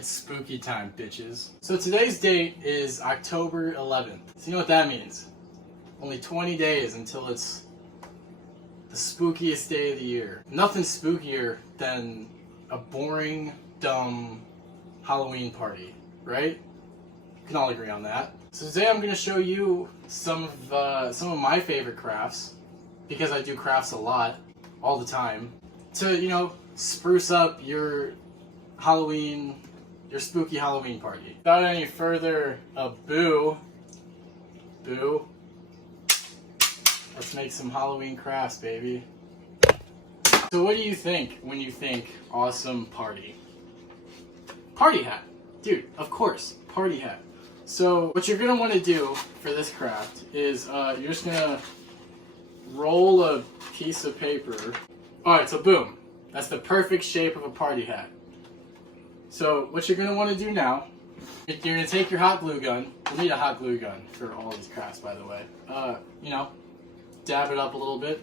It's spooky time, bitches. So today's date is October 11th. So you know what that means? Only 20 days until it's the spookiest day of the year. Nothing spookier than a boring, dumb Halloween party, right? We can all agree on that. So today I'm going to show you some of my favorite crafts, because I do crafts a lot, all the time, to, you know, spruce up your Halloween, your spooky Halloween party. Without any further ado, let's make some Halloween crafts, baby. So what do you think when you think awesome party? Party hat. Dude, of course, party hat. So what you're gonna want to do for this craft is you're just gonna roll a piece of paper. Alright, so boom. That's the perfect shape of a party hat. So what you're going to want to do now, you're going to take your hot glue gun. You'll need a hot glue gun for all these crafts, by the way. You know, dab it up a little bit.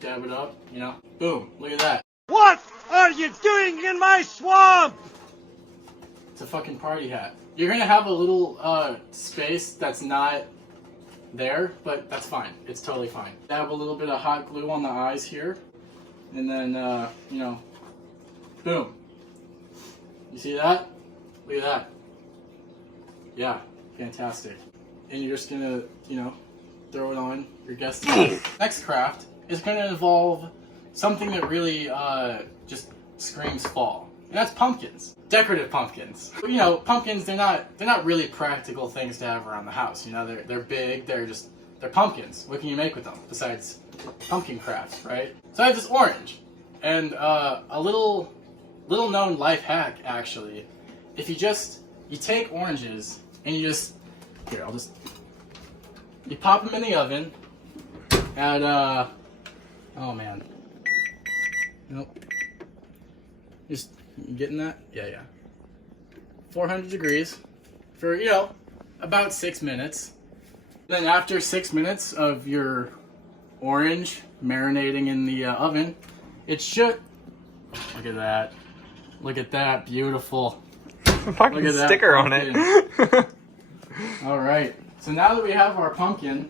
Dab it up, you know. Boom, look at that. What are you doing in my swamp? It's a fucking party hat. You're going to have a little space that's not there, but that's fine. It's totally fine. Dab a little bit of hot glue on the eyes here. And then, you know, boom. You see that? Look at that. Yeah, fantastic. And you're just gonna, you know, throw it on your guest list. Next craft is gonna involve something that really just screams fall. And that's pumpkins. Decorative pumpkins. You know, pumpkins, they're not really practical things to have around the house. You know, they're big, they're pumpkins. What can you make with them besides pumpkin crafts, right? So I have this orange, and a little known life hack, actually. If you take oranges and you pop them in the oven at oh man, nope. You getting that? Yeah. 400 degrees for, you know, about 6 minutes. Then after 6 minutes of your orange marinating in the oven, it should, look at that. Look at that, beautiful. Fucking Look at sticker that on it. All right, so now that we have our pumpkin,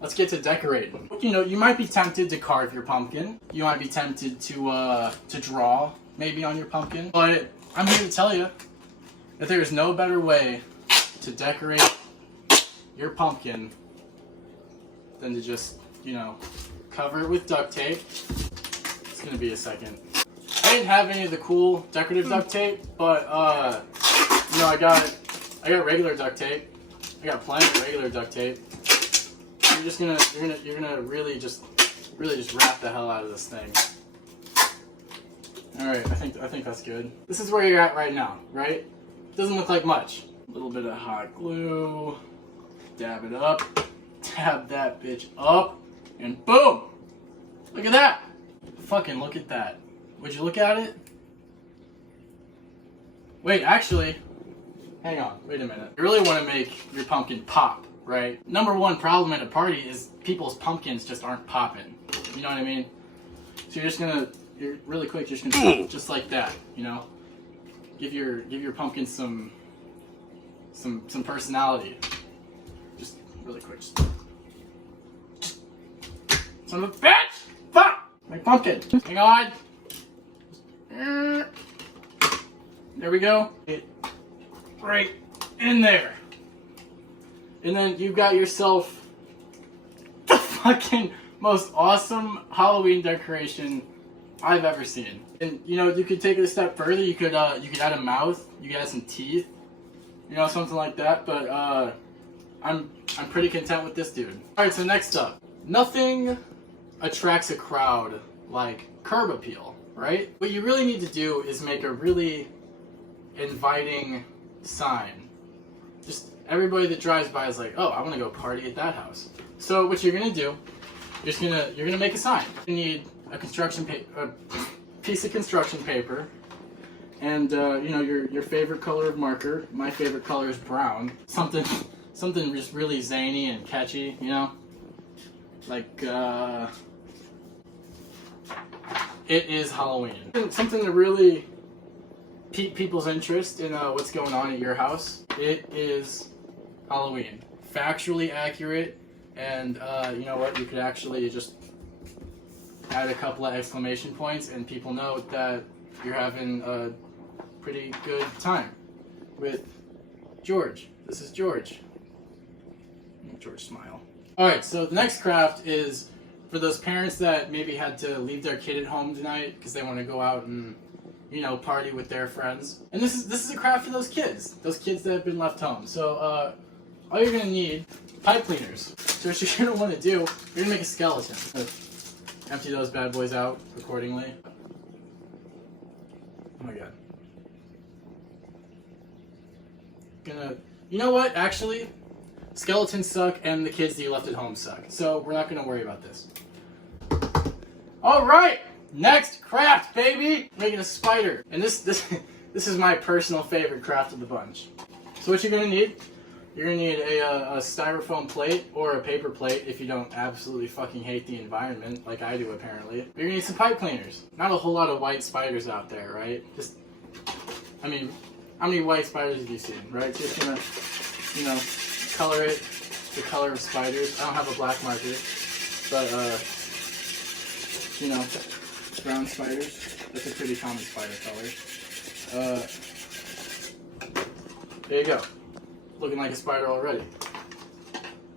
let's get to decorating. You know, you might be tempted to carve your pumpkin. You might be tempted to draw maybe on your pumpkin. But I'm here to tell you that there is no better way to decorate your pumpkin than to just, you know, cover it with duct tape. It's gonna be a second. I didn't have any of the cool decorative duct tape, but you know, I got regular duct tape. I got plenty of regular duct tape. You're gonna really just wrap the hell out of this thing. All right, I think that's good. This is where you're at right now, right? Doesn't look like much. A little bit of hot glue. Dab it up. Dab that bitch up, and boom! Look at that! Fucking look at that. Would you look at it? Wait, actually, hang on, wait a minute. You really want to make your pumpkin pop, right? Number one problem at a party is people's pumpkins just aren't popping. You know what I mean? So you're really quick, you're just gonna, just like that, you know? Give your pumpkin some personality. Just really quick. Son of a bitch! Fuck! My pumpkin! Hang on! There we go. Right in there. And then you've got yourself the fucking most awesome Halloween decoration I've ever seen. And you know, you could take it a step further. You could add a mouth. You could add some teeth. You know, something like that. But I'm pretty content with this dude. All right, so next up, nothing attracts a crowd like curb appeal, right? What you really need to do is make a really inviting sign. Just everybody that drives by is like, oh, I want to go party at that house. So what you're gonna do, you're gonna make a sign. You need a piece of construction paper, and you know, your favorite color of marker. My favorite color is brown. Something just really zany and catchy, you know, like it is Halloween. Something to really pique people's interest in what's going on at your house, it is Halloween. Factually accurate, and you know what? You could actually just add a couple of exclamation points, and people know that you're having a pretty good time with George. This is George. George smile. Alright, so the next craft is for those parents that maybe had to leave their kid at home tonight because they want to go out and, you know, party with their friends. And this is a craft for those kids that have been left home. So all you're gonna need, pipe cleaners. So what you're gonna want to do, you're gonna make a skeleton. Empty those bad boys out accordingly. Oh my god. You know what? Actually, skeletons suck, and the kids that you left at home suck. So we're not gonna worry about this. All right, next craft, baby. Making a spider, and this is my personal favorite craft of the bunch. So what you're gonna need? You're gonna need a styrofoam plate or a paper plate if you don't absolutely fucking hate the environment like I do apparently. You're gonna need some pipe cleaners. Not a whole lot of white spiders out there, right? I mean, how many white spiders have you seen, right? Just gonna, you know, color it the color of spiders. I don't have a black marker, but you know, brown spiders. That's a pretty common spider color. There you go. Looking like a spider already.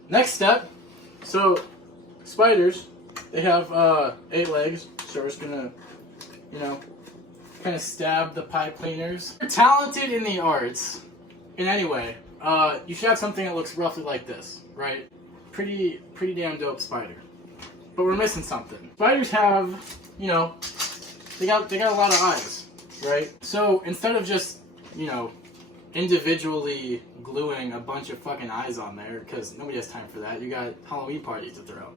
Next step. So, spiders, they have 8 legs. So we're just gonna, you know, kind of stab the pipe cleaners. If you're talented in the arts, in any way, you should have something that looks roughly like this, right? Pretty damn dope spider. But we're missing something. Spiders have, you know, they got a lot of eyes, right? So instead of just, you know, individually gluing a bunch of fucking eyes on there, because nobody has time for that. You got Halloween parties to throw.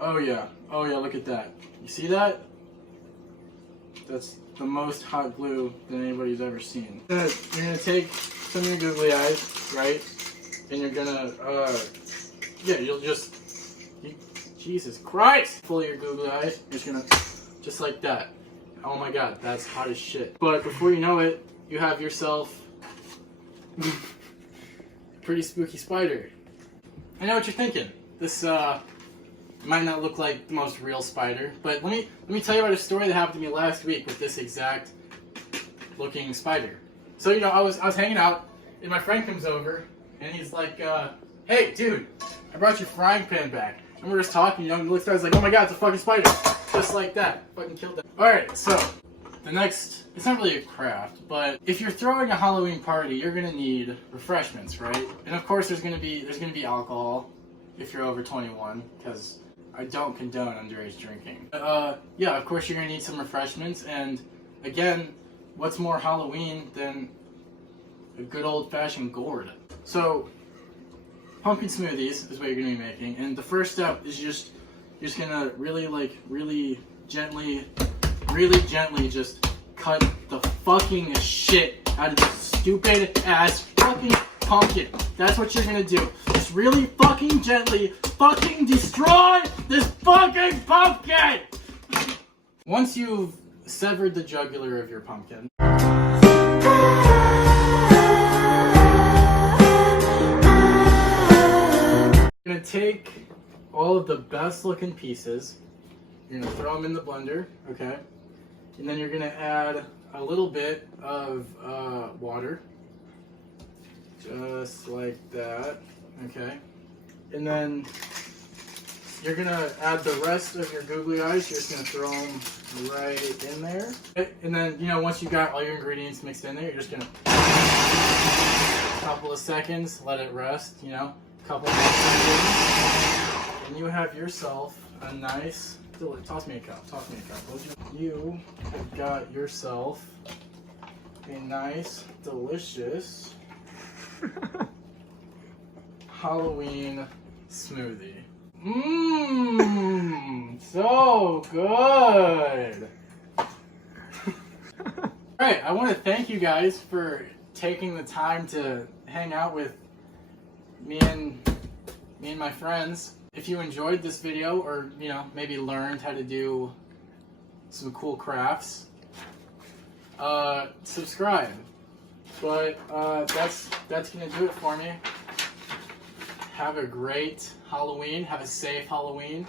Oh yeah, look at that. You see that? That's the most hot glue that anybody's ever seen. You're gonna take some of your googly eyes, right? And you're gonna, Jesus Christ! Full of your googly eyes, you're just gonna, just like that. Oh my god, that's hot as shit. But before you know it, you have yourself a pretty spooky spider. I know what you're thinking. This, might not look like the most real spider, but let me tell you about a story that happened to me last week with this exact looking spider. So, you know, I was hanging out, and my friend comes over, and he's like, hey, dude, I brought your frying pan back. And we're just talking, you know, and he looks at us like, oh my god, it's a fucking spider. Just like that. Fucking killed that. Alright, so, the next, it's not really a craft, but if you're throwing a Halloween party, you're gonna need refreshments, right? And of course there's gonna be alcohol if you're over 21, because I don't condone underage drinking. Yeah, of course you're gonna need some refreshments, and again, what's more Halloween than a good old-fashioned gourd? So, pumpkin smoothies is what you're gonna be making, and the first step is you're just gonna really gently just cut the fucking shit out of this stupid ass fucking pumpkin. That's what you're gonna do. Just really fucking gently fucking destroy this fucking pumpkin! Once you've severed the jugular of your pumpkin, you're gonna take all of the best looking pieces, you're gonna throw them in the blender, okay? And then you're gonna add a little bit of water, just like that, okay? And then you're gonna add the rest of your googly eyes. You're just gonna throw them right in there. Okay? And then, you know, once you got all your ingredients mixed in there, you're just gonna a couple of seconds, let it rest, you know, a couple more seconds, and you have yourself a nice, toss me a cup. You have got yourself a nice, delicious Halloween smoothie. Mmm, so good. Alright, I want to thank you guys for taking the time to hang out with me and my friends. If you enjoyed this video, or, you know, maybe learned how to do some cool crafts, subscribe. But that's gonna do it for me. Have a great Halloween. Have a safe Halloween.